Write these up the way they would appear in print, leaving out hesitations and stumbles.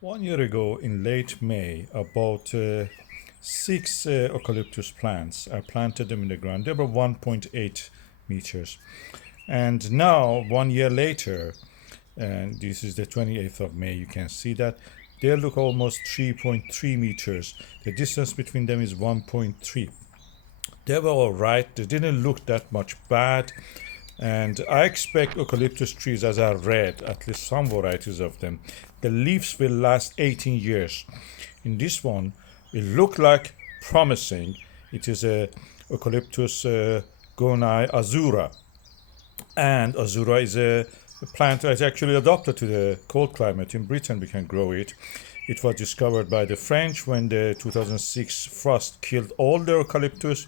1 year ago, in late May, about six eucalyptus plants. I planted them in the ground. They were 1.8 meters. And now, 1 year later, and this is the 28th of May, you can see that they look almost 3.3 meters. The distance between them is 1.3. They were all right. They didn't look that much bad. And I expect eucalyptus trees, as I read, at least some varieties of them, the leaves will last 18 years. In this one, it looked like promising. It is a Eucalyptus Gunnii Azura. And Azura is a plant that is actually adapted to the cold climate. In Britain, we can grow it. It was discovered by the French when the 2006 frost killed all the eucalyptus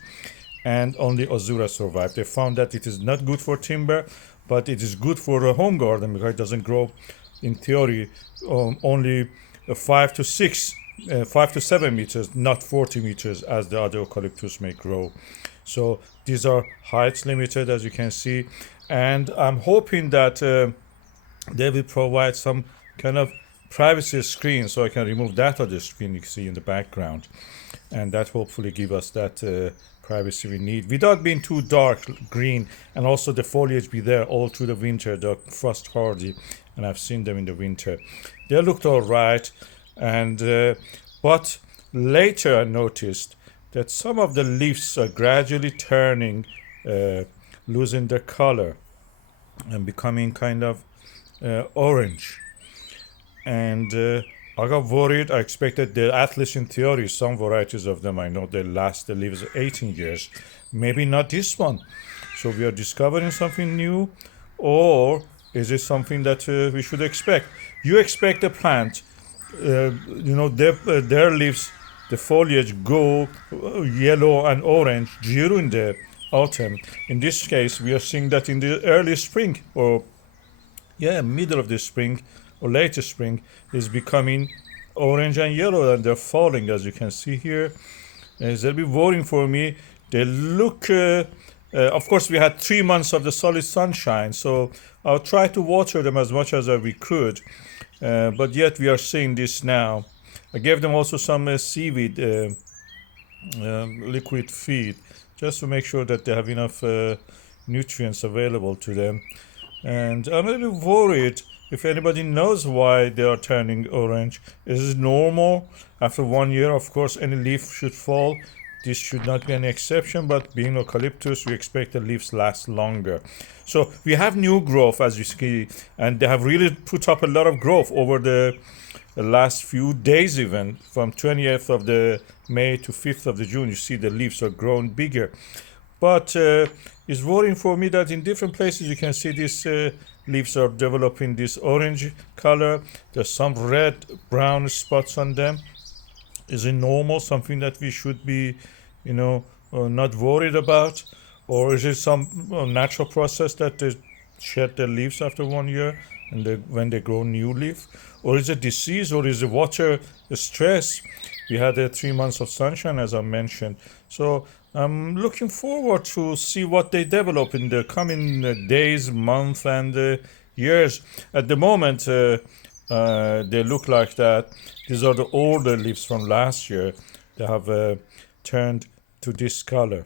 and only Azura survived. They found that it is not good for timber, but it is good for a home garden because it doesn't grow, in theory, only 5 to 7 meters, not 40 meters as the other eucalyptus may grow. So these are heights limited, as you can see, and I'm hoping that they will provide some kind of privacy screen so I can remove that other screen you see in the background, and that hopefully give us that privacy we need without being too dark green, and also the foliage be there all through the winter. They're frost hardy, and I've seen them in the winter. They looked all right, and but later I noticed that some of the leaves are gradually turning, losing their color and becoming kind of orange. And I got worried. I expected that, at least in theory, some varieties of them I know they last the leaves 18 years. Maybe not this one. So we are discovering something new, or is it something that we should expect? You expect a plant, their leaves, the foliage go yellow and orange during the autumn. In this case, we are seeing that in the early spring, or middle of the spring or later spring, is becoming orange and yellow, and they're falling, as you can see here. It's a bit worrying for me. They look, of course, we had 3 months of the solid sunshine, so I'll try to water them as much as we could, but yet we are seeing this now. I gave them also some seaweed liquid feed, just to make sure that they have enough nutrients available to them. And I'm a little bit worried if anybody knows why they are turning orange. Is it normal? After 1 year, of course, any leaf should fall. This should not be an exception, but being eucalyptus, we expect the leaves last longer. So we have new growth, as you see, and they have really put up a lot of growth over the last few days, even from 20th of the May to 5th of the June. You see the leaves are growing bigger. But it's worrying for me that in different places you can see these leaves are developing this orange color. There's some red, brown spots on them. Is it normal? Something that we should be, not worried about? Or is it some natural process that they shed their leaves after 1 year and when they grow new leaf? Or is it disease, or is it water stress? We had 3 months of sunshine, as I mentioned. So I'm looking forward to see what they develop in the coming days, months, and years. At the moment, they look like that. These are the older leaves from last year. They have turned to this color.